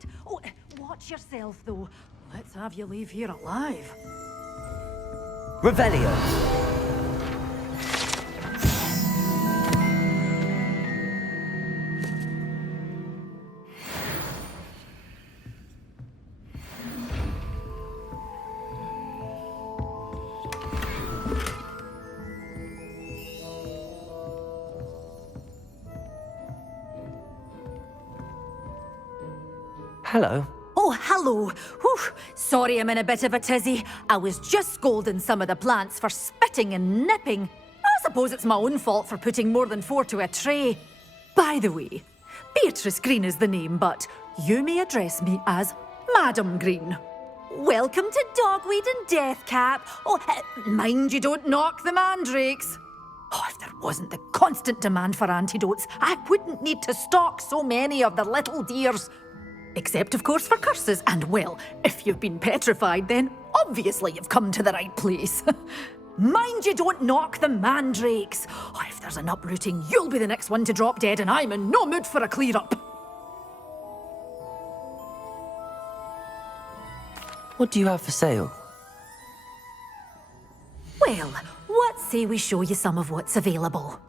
outside. Oh, watch yourself, though. Let's have you leave here alive. Revelio. Hello. Oh, hello. Whew. Sorry I'm in a bit of a tizzy. I was just scolding some of the plants for spitting and nipping. I suppose it's my own fault for putting more than 4 to a tray. By the way, Beatrice Green is the name, but you may address me as Madam Green. Welcome to Dogweed and Deathcap. Oh, mind you don't knock the mandrakes. Oh, if there wasn't the constant demand for antidotes, I wouldn't need to stock so many of the little dears. Except, of course, for curses. And, well, if you've been petrified, then obviously you've come to the right place. Mind you don't knock the mandrakes. Oh, if there's an uprooting, you'll be the next one to drop dead, and I'm in no mood for a clear-up. What do you have for sale? Well, what say we show you some of what's available?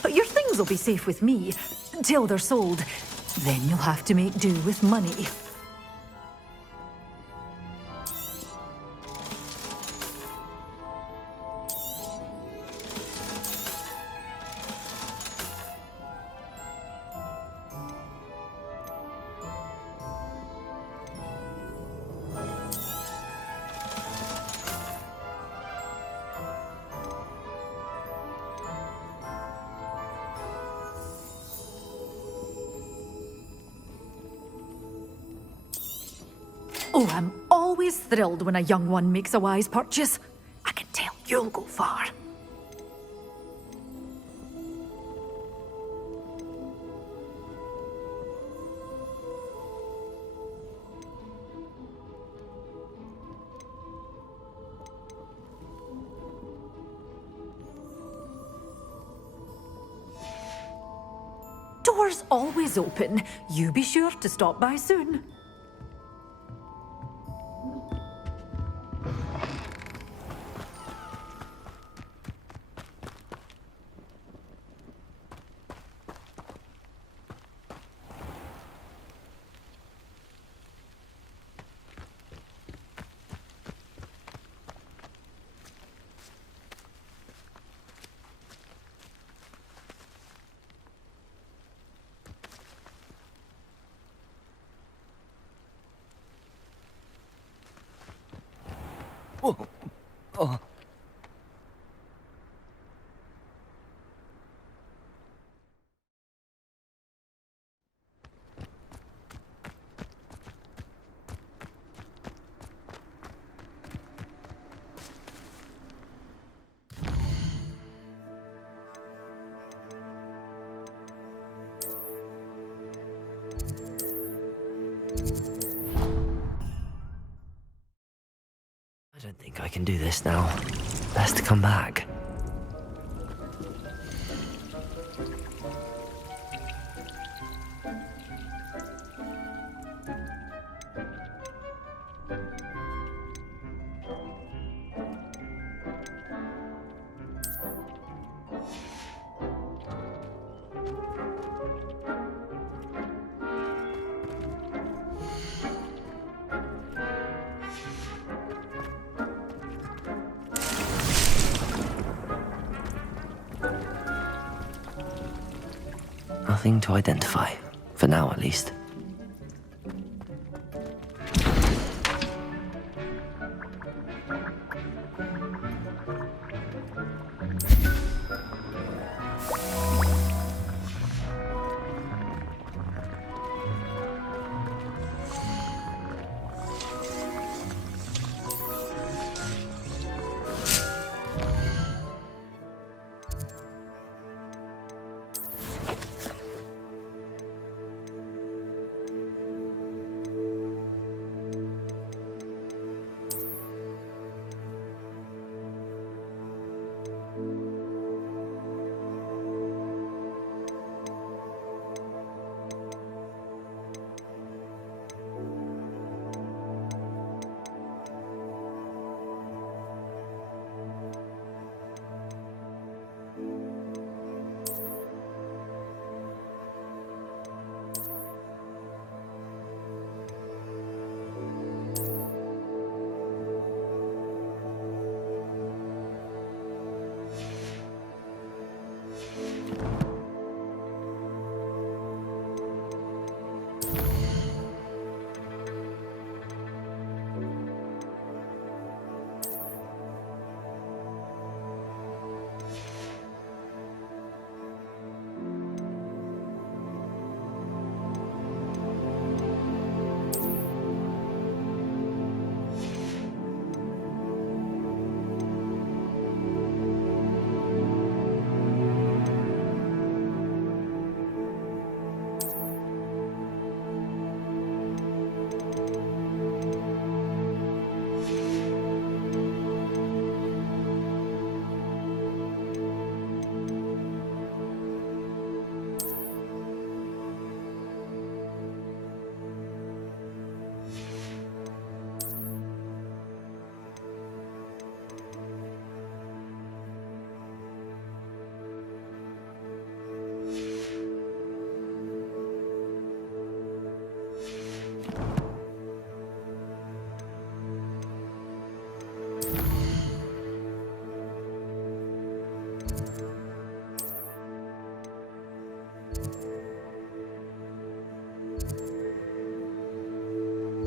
But your things will be safe with me, till they're sold. Then you'll have to make do with money. Oh, I'm always thrilled when a young one makes a wise purchase. I can tell you'll go far. Doors always open. You be sure to stop by soon. Oh. Oh. I don't think I can do this now. Best to come back. Nothing to identify, for now at least.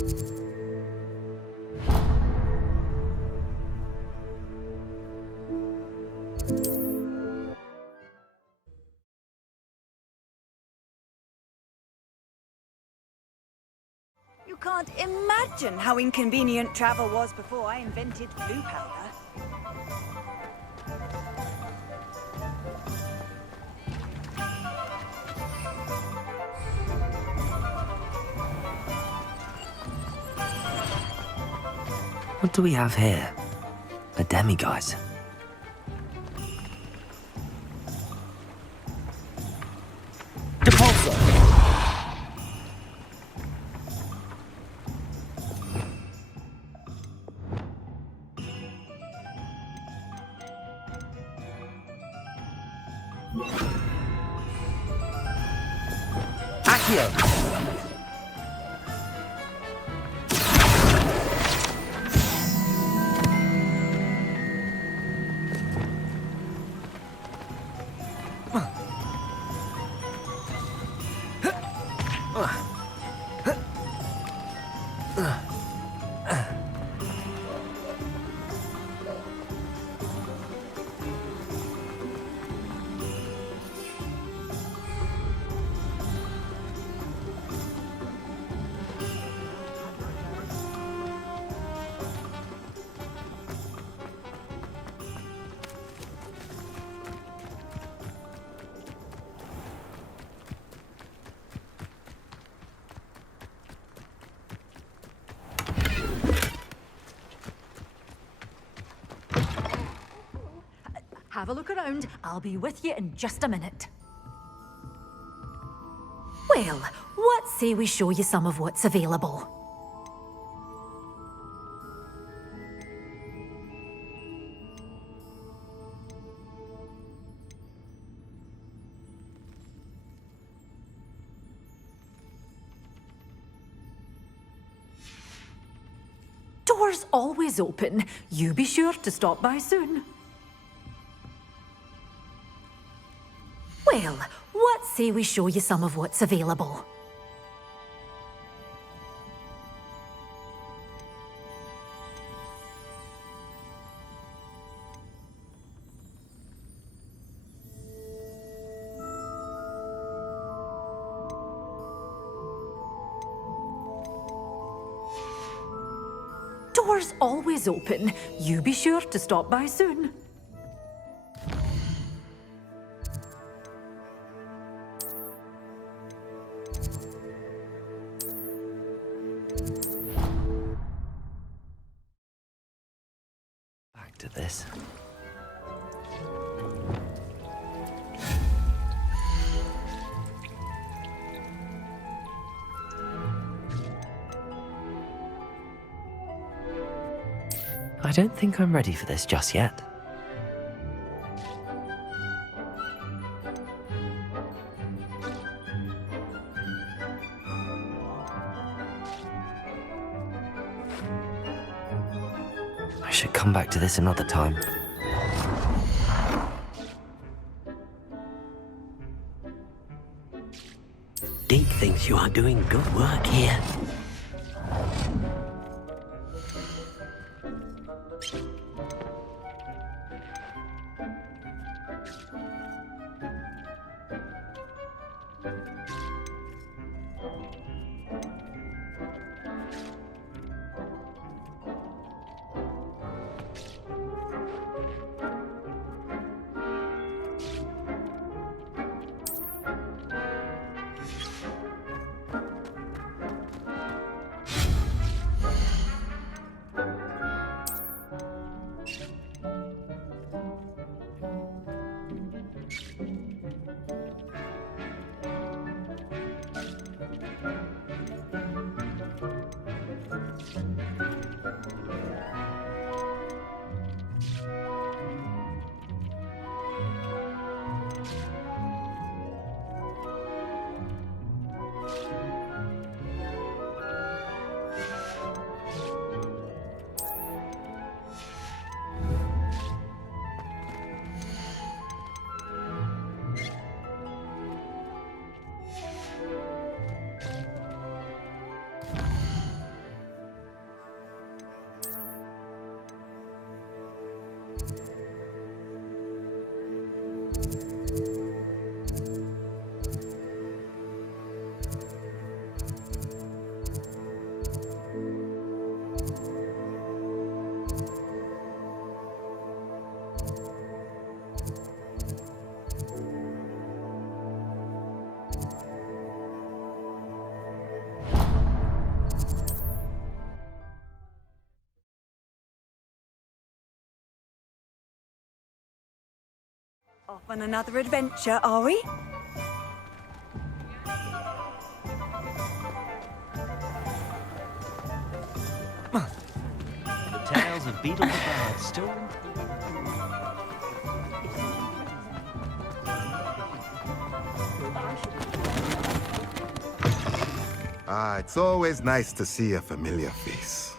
You can't imagine how inconvenient travel was before I invented blue powder. What do we have here? A demiguise. Depulsor! Accio! Have a look around. I'll be with you in just a minute. Well, what say we show you some of what's available? Doors always open. You be sure to stop by soon. Well, what say we show you some of what's available? Doors always open. You be sure to stop by soon. Back to this. I don't think I'm ready for this just yet. I should come back to this another time. Deek thinks you are doing good work here. Off on another adventure, are we? The tales of Beetle the Bard still ring. Ah, it's always nice to see a familiar face.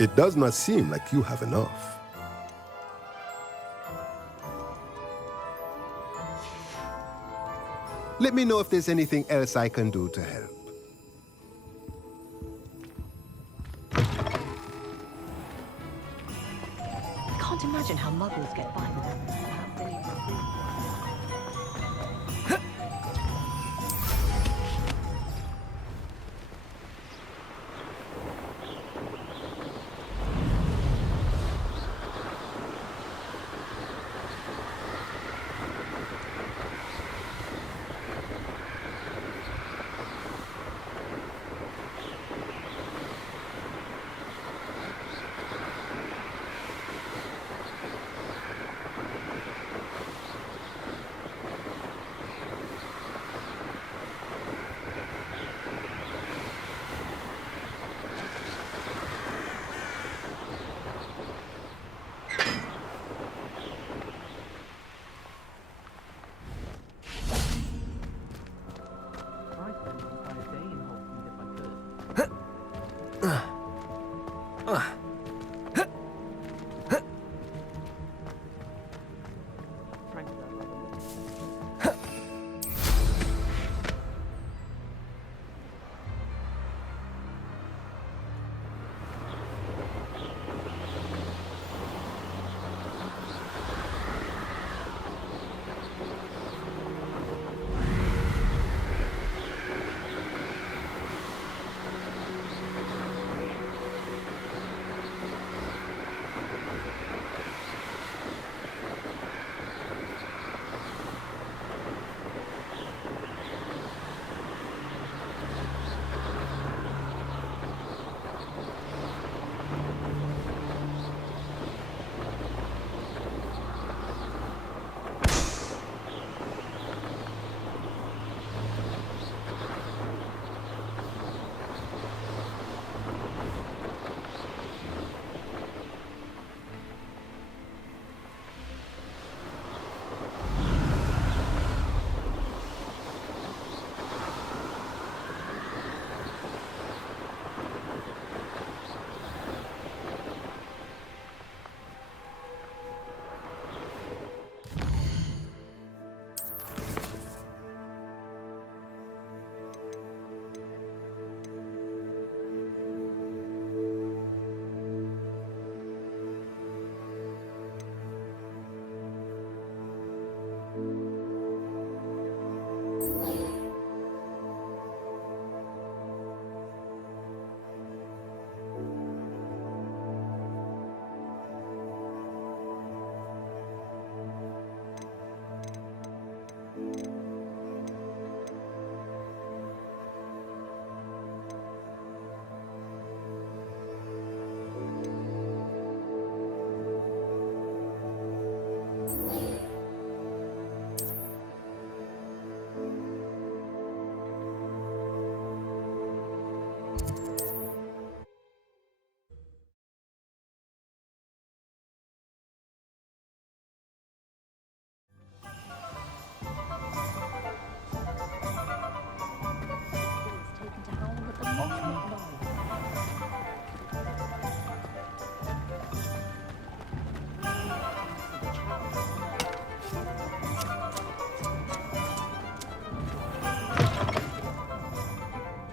It does not seem like you have enough. Let me know if there's anything else I can do to help. I can't imagine how muggles get by with it.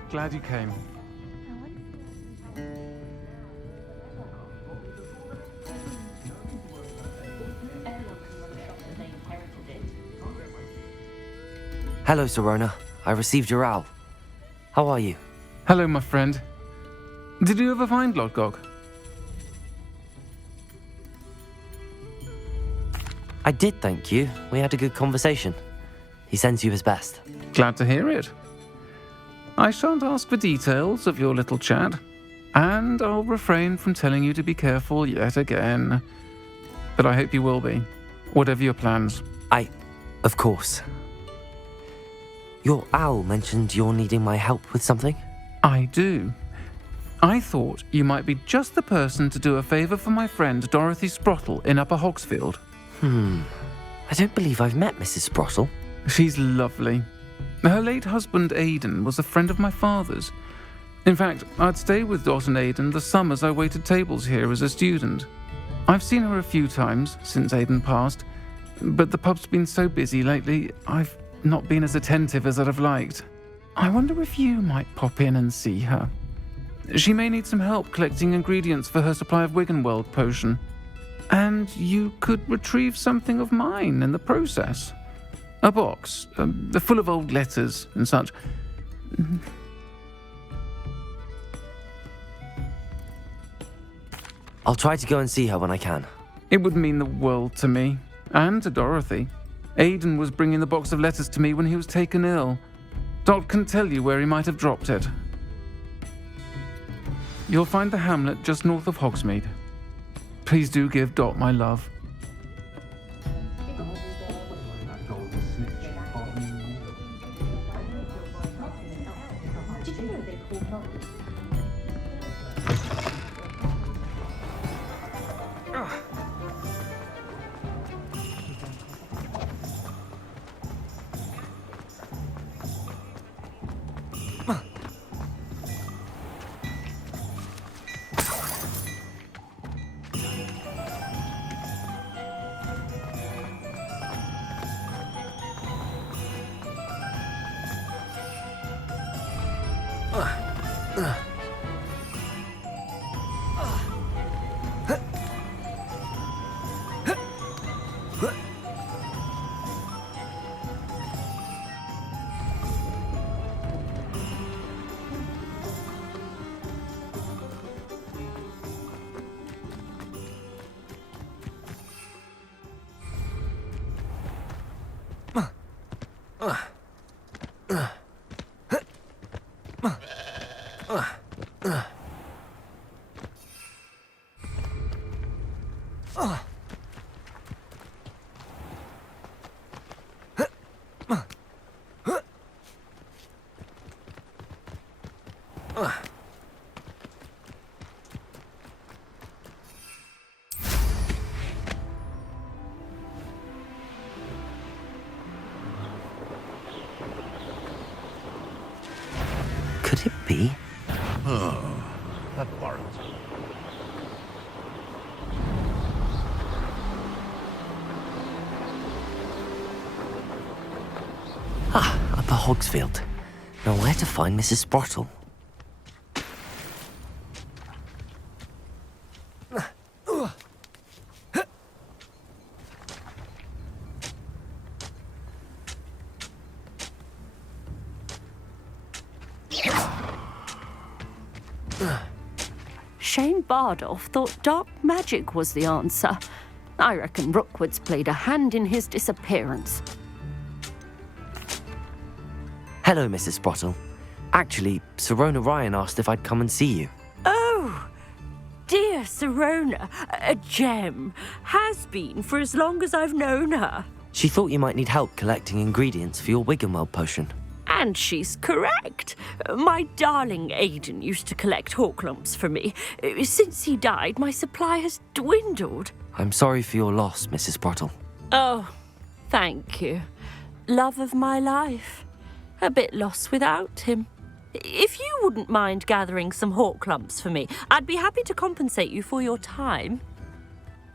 glad you came. Hello, Sirona. I received your owl. How are you? Hello, my friend. Did you ever find Lodgok? I did, thank you. We had a good conversation. He sends you his best. Glad to hear it. I shan't ask for details of your little chat, and I'll refrain from telling you to be careful yet again. But I hope you will be, whatever your plans. Of course. Your owl mentioned you're needing my help with something? I do. I thought you might be just the person to do a favour for my friend Dorothy Sprottle in Upper Hogsfield. I don't believe I've met Mrs. Sprottle. She's lovely. Her late husband Aidan was a friend of my father's. In fact, I'd stay with Dot and Aidan the summers I waited tables here as a student. I've seen her a few times since Aidan passed, but the pub's been so busy lately, I've not been as attentive as I'd have liked. I wonder if you might pop in and see her. She may need some help collecting ingredients for her supply of Wiggenweld potion. And you could retrieve something of mine in the process. A box, full of old letters and such. I'll try to go and see her when I can. It would mean the world to me, and to Dorothy. Aidan was bringing the box of letters to me when he was taken ill. Dot can tell you where he might have dropped it. You'll find the hamlet just north of Hogsmeade. Please do give Dot my love. Could it be? That part. Upper Hogsfield. Now where to find Mrs. Sprottle? Shane Bardolph thought dark magic was the answer. I reckon Rookwood's played a hand in his disappearance. Hello, Mrs. Sprottle. Actually, Sirona Ryan asked if I'd come and see you. Oh, dear Sirona, a gem. Has been for as long as I've known her. She thought you might need help collecting ingredients for your Wiggenweld potion. And she's correct. My darling Aidan used to collect hawklumps for me. Since he died, my supply has dwindled. I'm sorry for your loss, Mrs. Sprottle. Oh, thank you. Love of my life. A bit lost without him. If you wouldn't mind gathering some hawklumps for me, I'd be happy to compensate you for your time.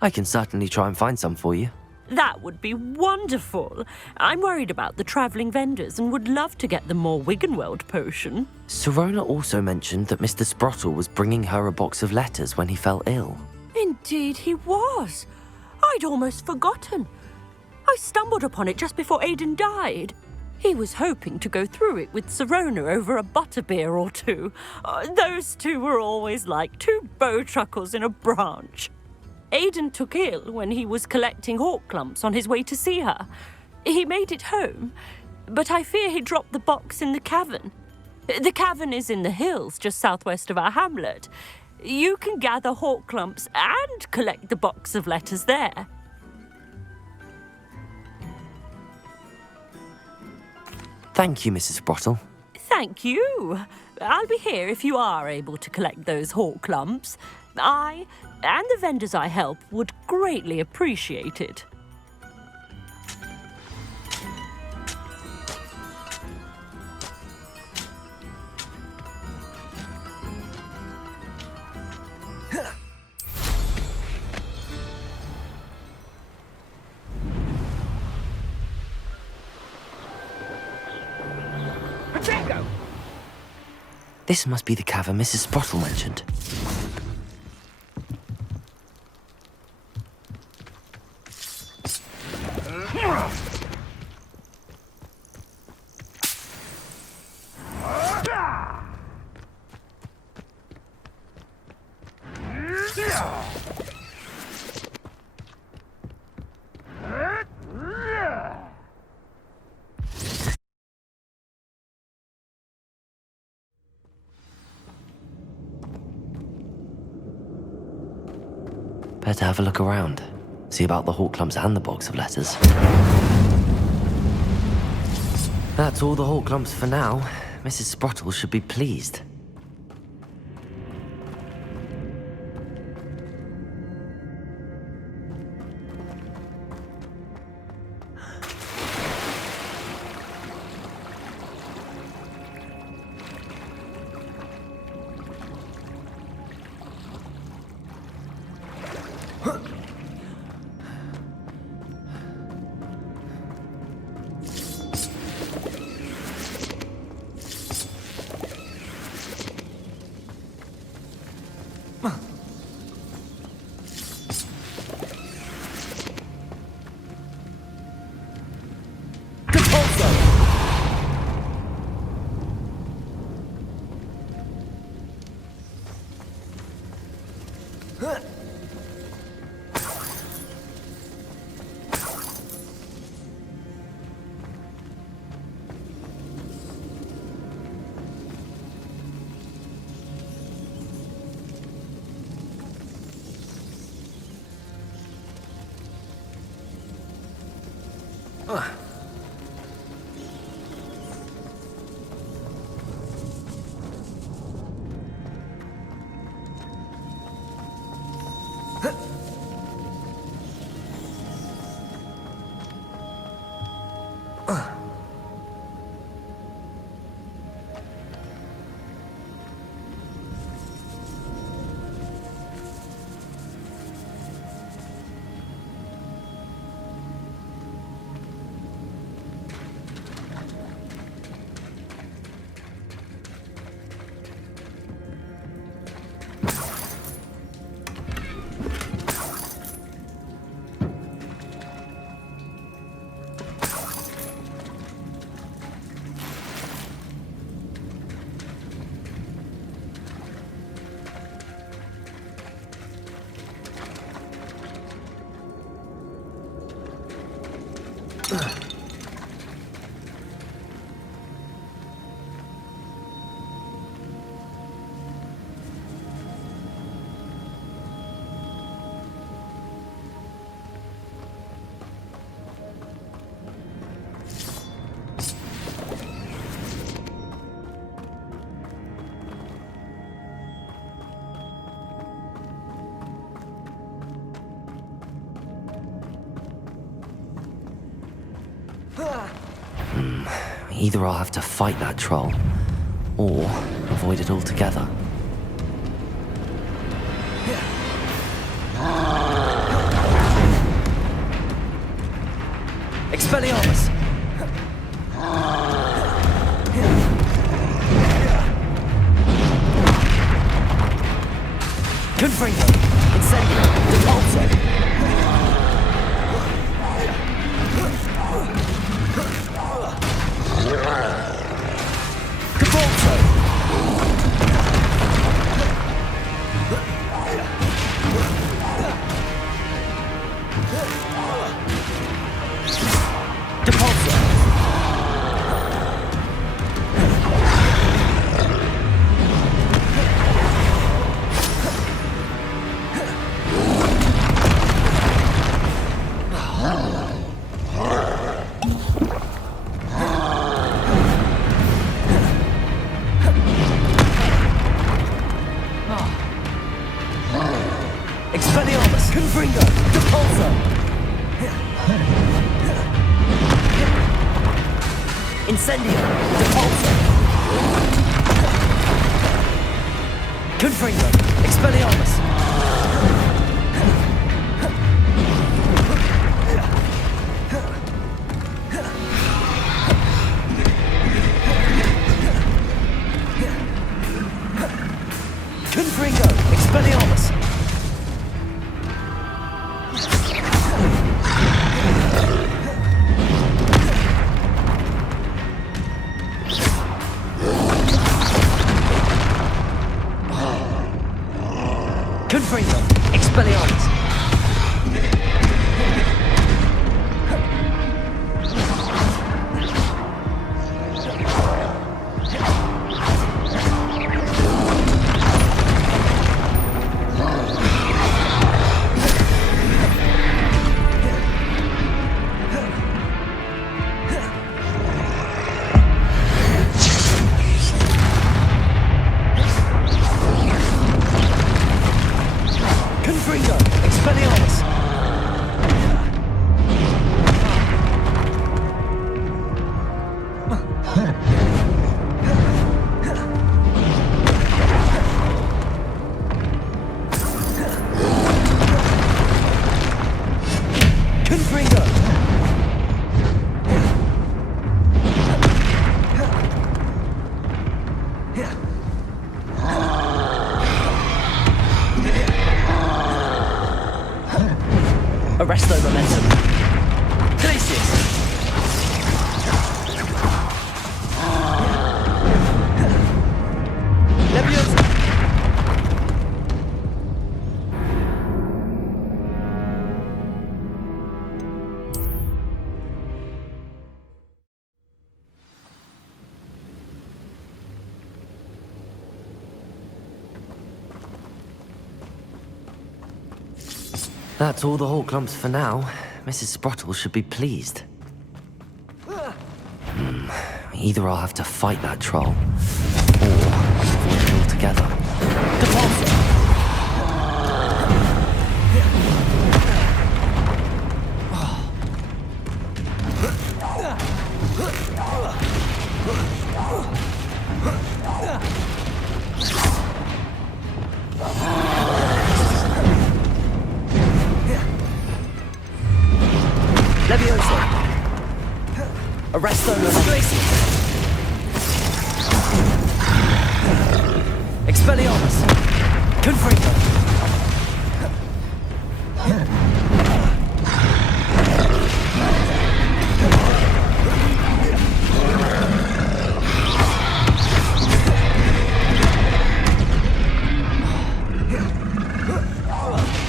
I can certainly try and find some for you. That would be wonderful. I'm worried about the travelling vendors and would love to get them more Wiggenweld potion. Sirona also mentioned that Mr. Sprottle was bringing her a box of letters when he fell ill. Indeed he was. I'd almost forgotten. I stumbled upon it just before Aidan died. He was hoping to go through it with Sirona over a butterbeer or two. Those two were always like two bowtruckles in a branch. Aidan took ill when he was collecting hawk clumps on his way to see her. He made it home, but I fear he dropped the box in the cavern. The cavern is in the hills just southwest of our hamlet. You can gather hawk clumps and collect the box of letters there. Thank you, Mrs. Sprottle. Thank you. I'll be here if you are able to collect those hawk clumps. I and the vendors I help would greatly appreciate it. This must be the cavern Mrs. Sprottle mentioned. Better have a look around. See about the hawk clumps and the box of letters. That's all the hawk clumps for now. Mrs. Sprottle should be pleased. Either I'll have to fight that troll, or avoid it altogether. Expelliarmus! Confringo! Incendio! Depulso! Expelliarmus! Confringo! Depulso! Incendio! Depulso! Confringo! Expelliarmus! Confringo! Expelliarmus! Confringo! Expelliarmus! Confringo! Expelliarmus! Confringo! Arresto momentum. Glacius! Leviosa! That's all the whole clumps for now. Mrs. Sprottle should be pleased. Either I'll have to fight that troll, or avoid it altogether. Depulso! Leviosa! Arresto momentum. Expelliarmus! Confringo!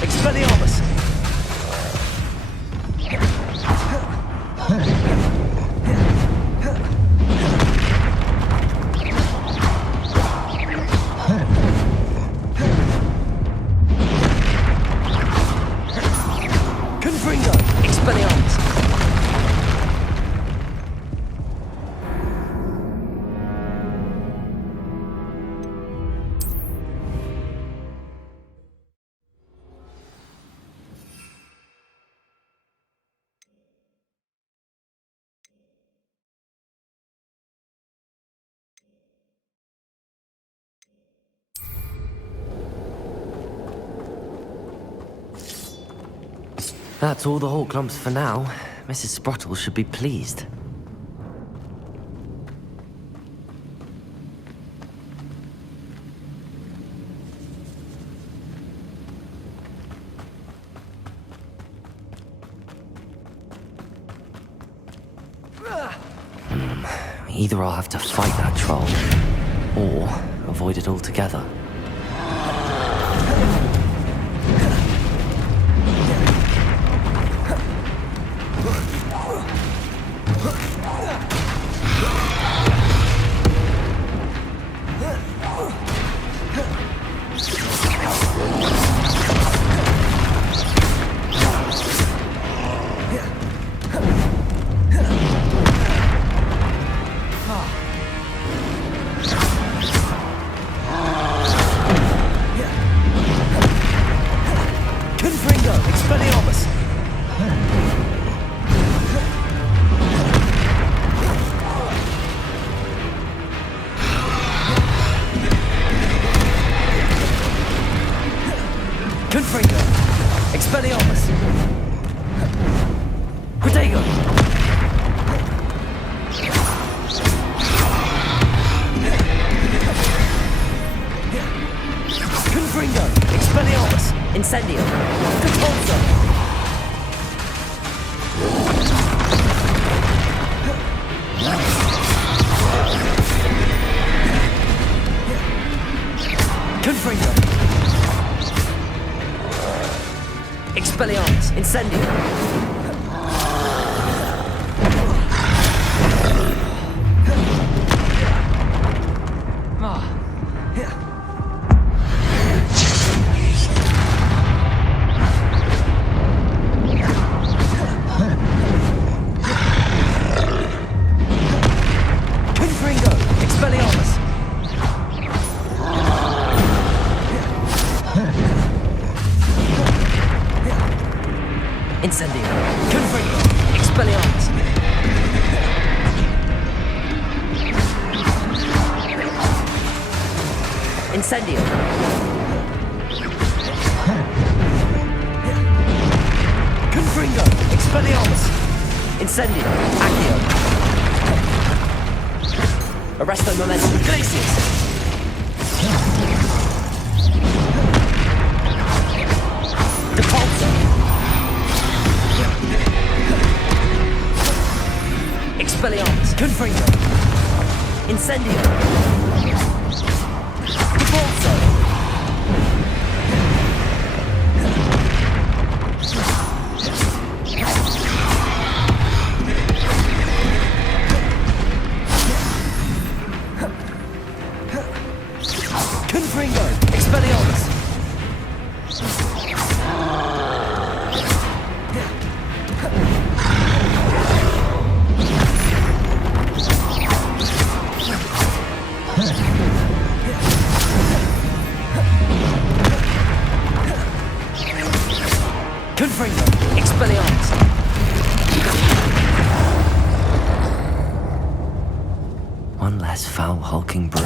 Expelliarmus! Confringo! Expelliarmus! That's all the whole clumps for now. Mrs. Sprottle should be pleased. Either I'll have to fight that troll, or avoid it altogether. One less foul hulking brood.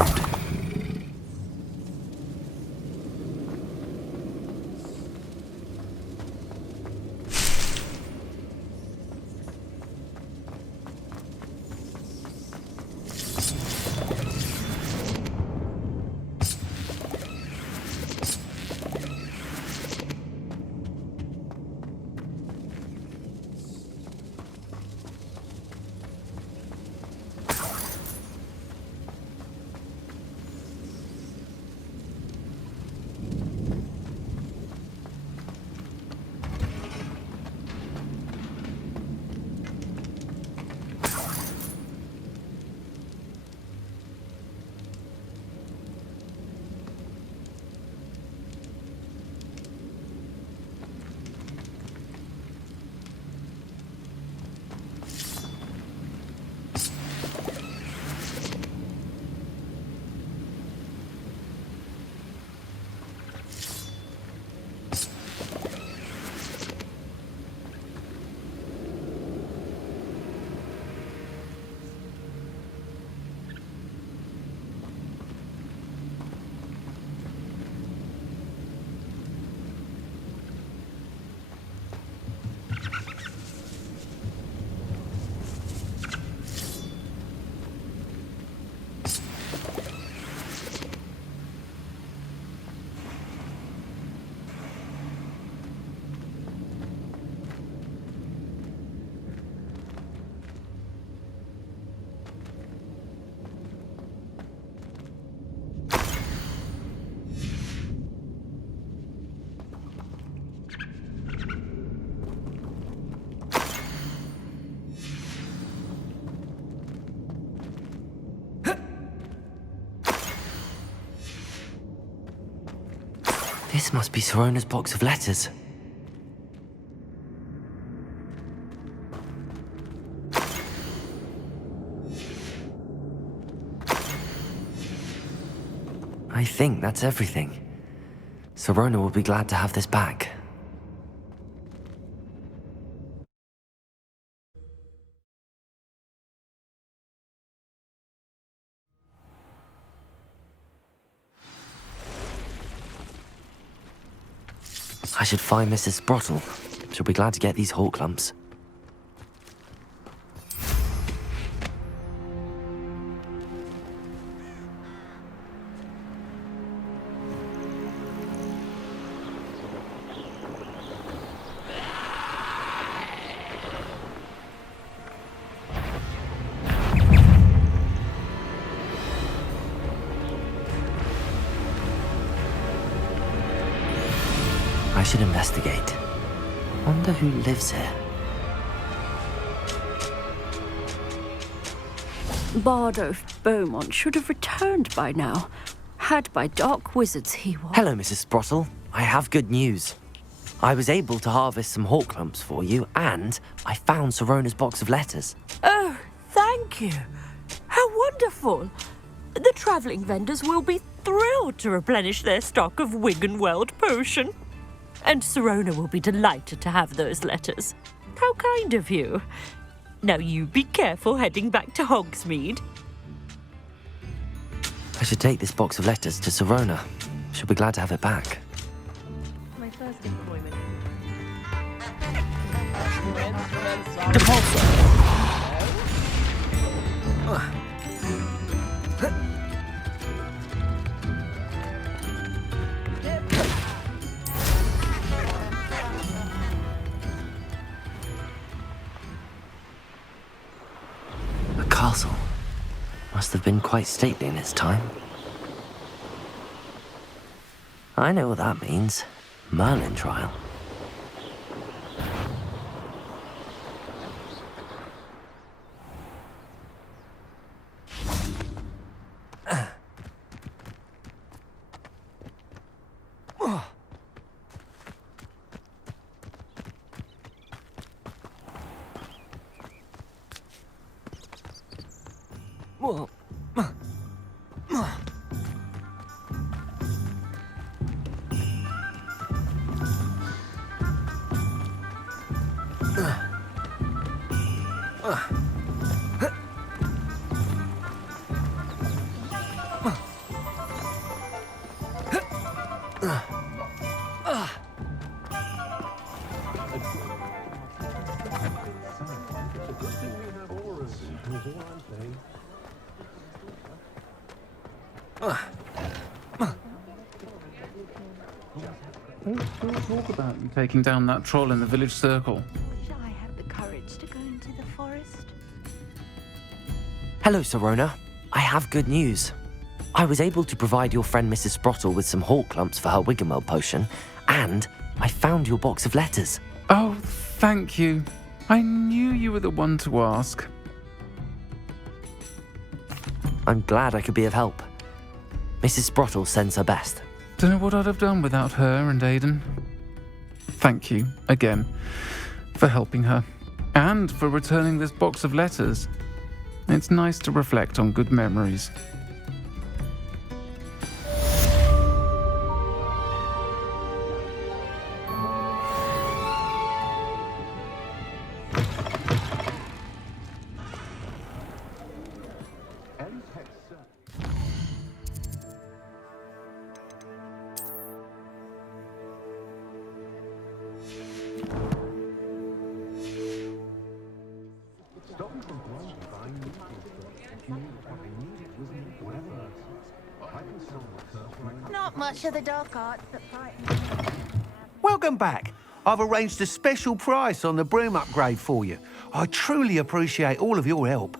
This must be Sirona's box of letters. I think that's everything. Sirona will be glad to have this back. I should find Mrs. Sprottle. She'll be glad to get these hawk lumps. I should investigate. Wonder who lives here. Bardo Beaumont should have returned by now. Had by dark wizards he was. Hello, Mrs. Sprottle. I have good news. I was able to harvest some hawk lumps for you, and I found Sirona's box of letters. Oh, thank you. How wonderful. The travelling vendors will be thrilled to replenish their stock of Wiggenweld potion. And Sirona will be delighted to have those letters. How kind of you. Now you be careful heading back to Hogsmeade. I should take this box of letters to Sirona. She'll be glad to have it back. My first employment. A castle. Must have been quite stately in its time. I know what that means. Merlin trial. Don't talk about you taking down that troll in the village circle. Shall I have the courage to go into the forest? Hello, Sirona. I have good news. I was able to provide your friend Mrs. Sprottle with some hawk lumps for her Wiggenweld potion, and I found your box of letters. Oh, thank you. I knew you were the one to ask. I'm glad I could be of help. Mrs. Sprottle sends her best. Don't know what I'd have done without her and Aidan. Thank you, again, for helping her, and for returning this box of letters. It's nice to reflect on good memories. Not much of the dark arts that frighten me. Welcome back. I've arranged a special price on the broom upgrade for you. I truly appreciate all of your help.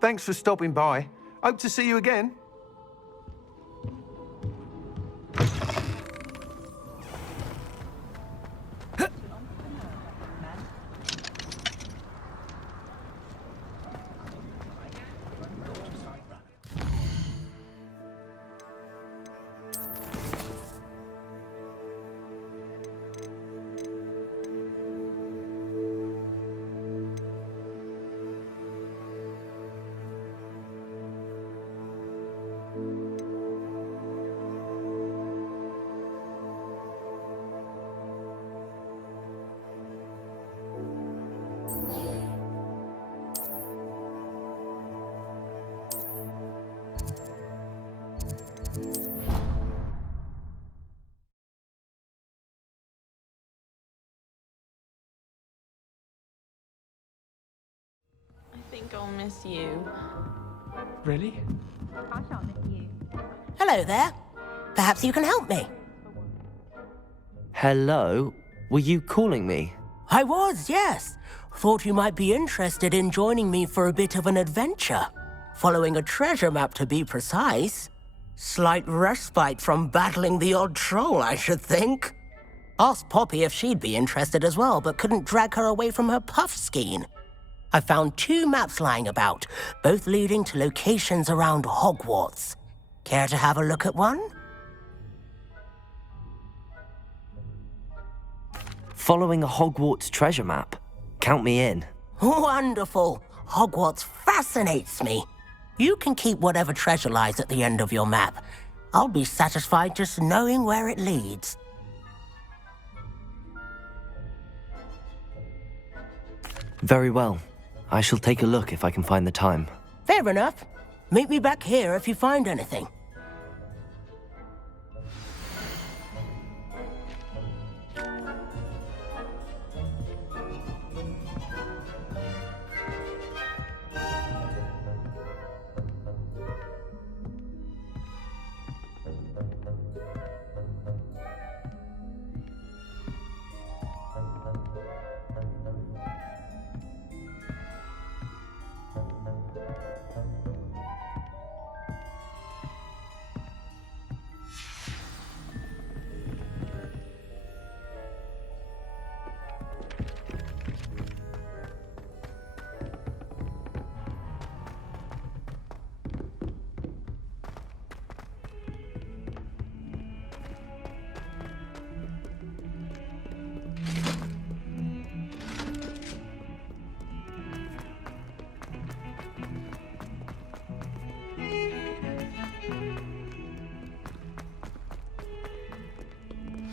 Thanks for stopping by. Hope to see you again. think I'll miss you. Really? I shall miss you. Hello there. Perhaps you can help me. Hello? Were you calling me? I was, yes. Thought you might be interested in joining me for a bit of an adventure. Following a treasure map, to be precise. Slight respite from battling the odd troll, I should think. Asked Poppy if she'd be interested as well, but couldn't drag her away from her puff skein. I found 2 maps lying about, both leading to locations around Hogwarts. Care to have a look at one? Following a Hogwarts treasure map? Count me in. Wonderful. Hogwarts fascinates me. You can keep whatever treasure lies at the end of your map. I'll be satisfied just knowing where it leads. Very well. I shall take a look if I can find the time. Fair enough. Meet me back here if you find anything.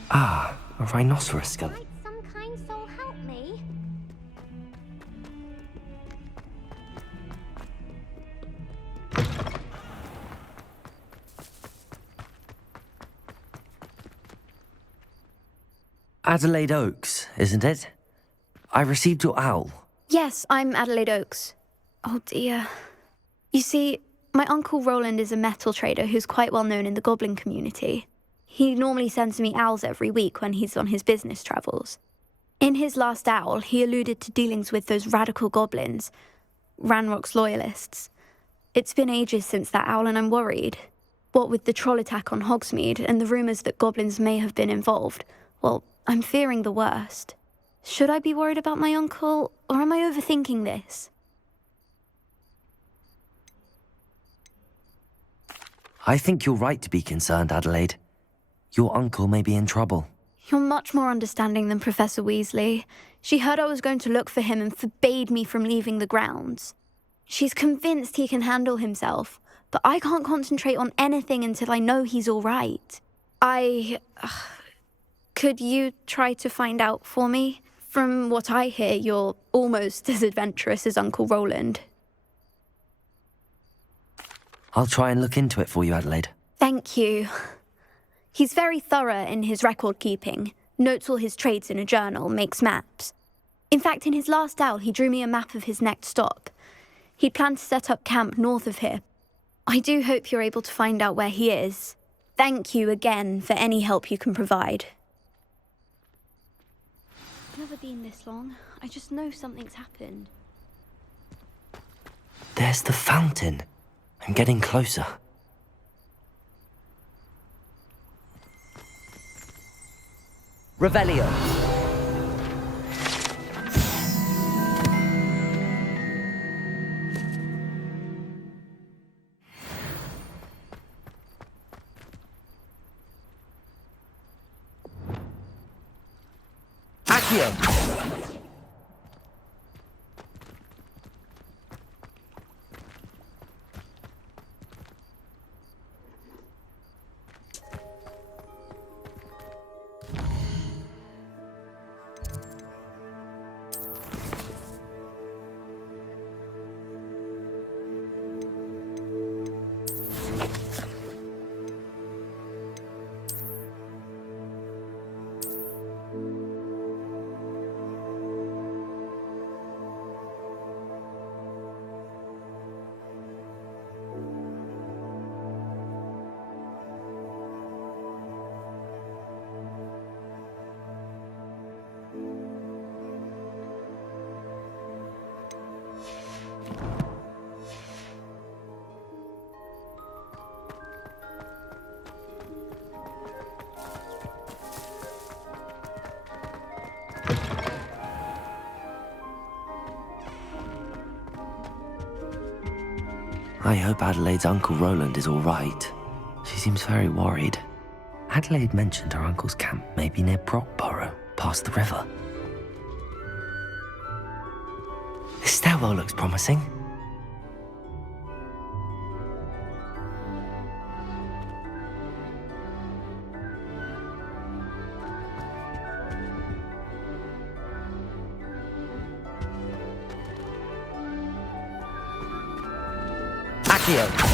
Ah, a rhinoceros skull. Might some kind soul help me? Adelaide Oaks, isn't it? I received your owl. Yes, I'm Adelaide Oaks. Oh dear. You see, my Uncle Roland is a metal trader who's quite well known in the goblin community. He normally sends me owls every week when he's on his business travels. In his last owl, he alluded to dealings with those radical goblins, Ranrock's loyalists. It's been ages since that owl and I'm worried. What with the troll attack on Hogsmeade and the rumours that goblins may have been involved, well, I'm fearing the worst. Should I be worried about my uncle, or am I overthinking this? I think you're right to be concerned, Adelaide. Your uncle may be in trouble. You're much more understanding than Professor Weasley. She heard I was going to look for him and forbade me from leaving the grounds. She's convinced he can handle himself, but I can't concentrate on anything until I know he's all right. Could you try to find out for me? From what I hear, you're almost as adventurous as Uncle Roland. I'll try and look into it for you, Adelaide. Thank you. He's very thorough in his record keeping, notes all his trades in a journal, makes maps. In fact, in his last owl, he drew me a map of his next stop. He'd planned to set up camp north of here. I do hope you're able to find out where he is. Thank you again for any help you can provide. Never been this long. I just know something's happened. There's the fountain. I'm getting closer. Revelio. Accio. I hope Adelaide's Uncle Roland is all right. She seems very worried. Adelaide mentioned her uncle's camp may be near Brockborough, past the river. This stairwell looks promising. Accio!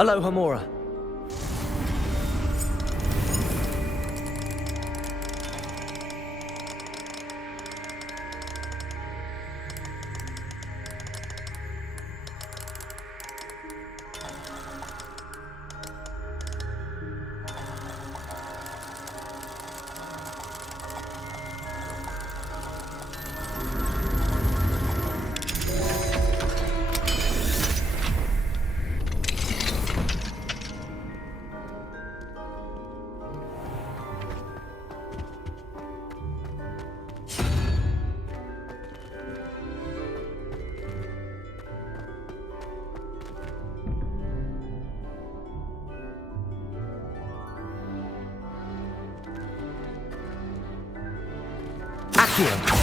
Aloha Mora. Accio!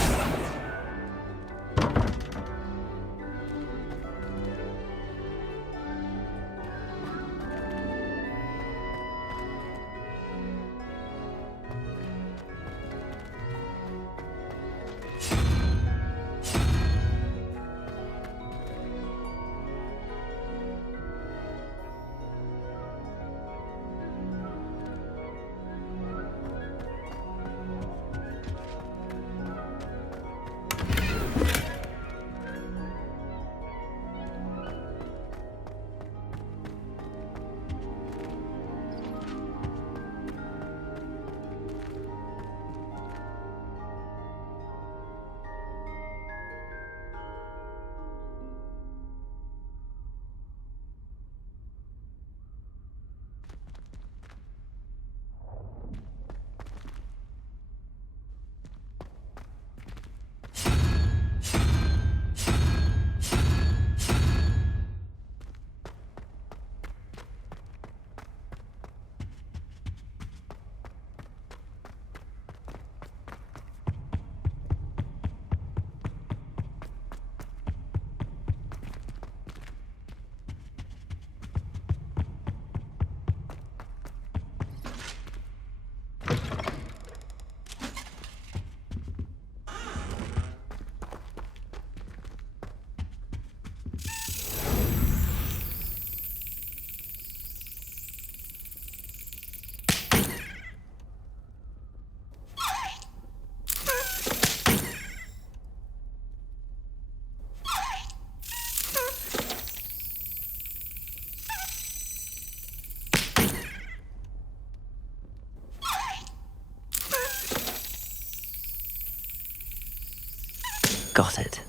Got it.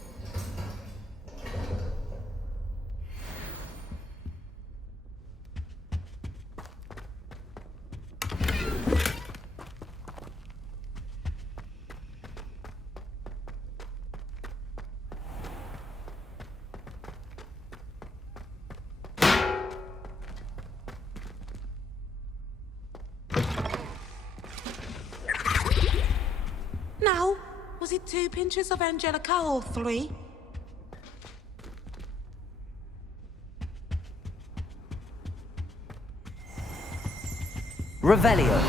Now, was it 2 pinches of Angelica or 3? Revelio.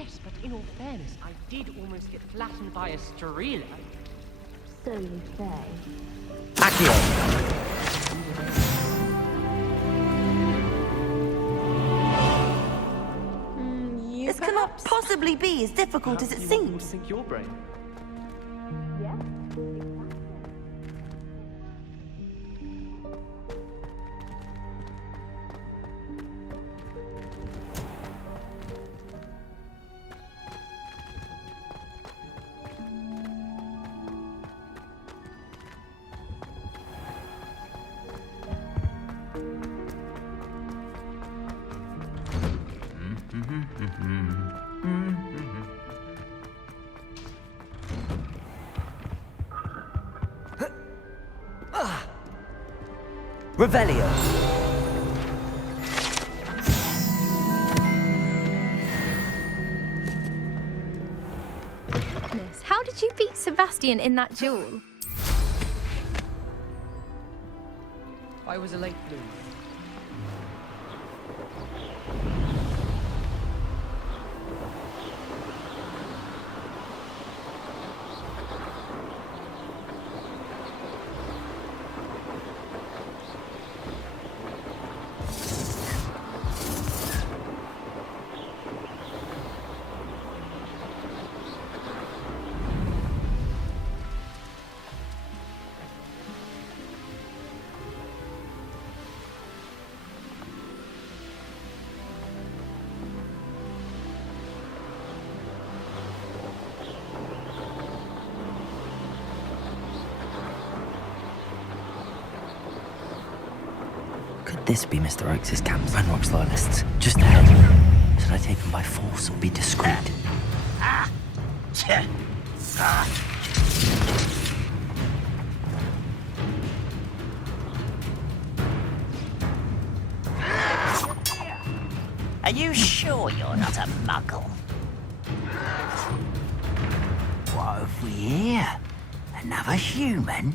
Yes, but in all fairness, I did almost get flattened by a Strela. So you say. Accio! This cannot possibly be as difficult as it seems. Think your brain. Revelio! How did you beat Sebastian in that duel? I was a late bloomer. Could this be Mr. Oakes' camp? Ranrock's loyalists, just ahead. Should I take them by force or be discreet? Are you sure you're not a muggle? What have we here? Another human?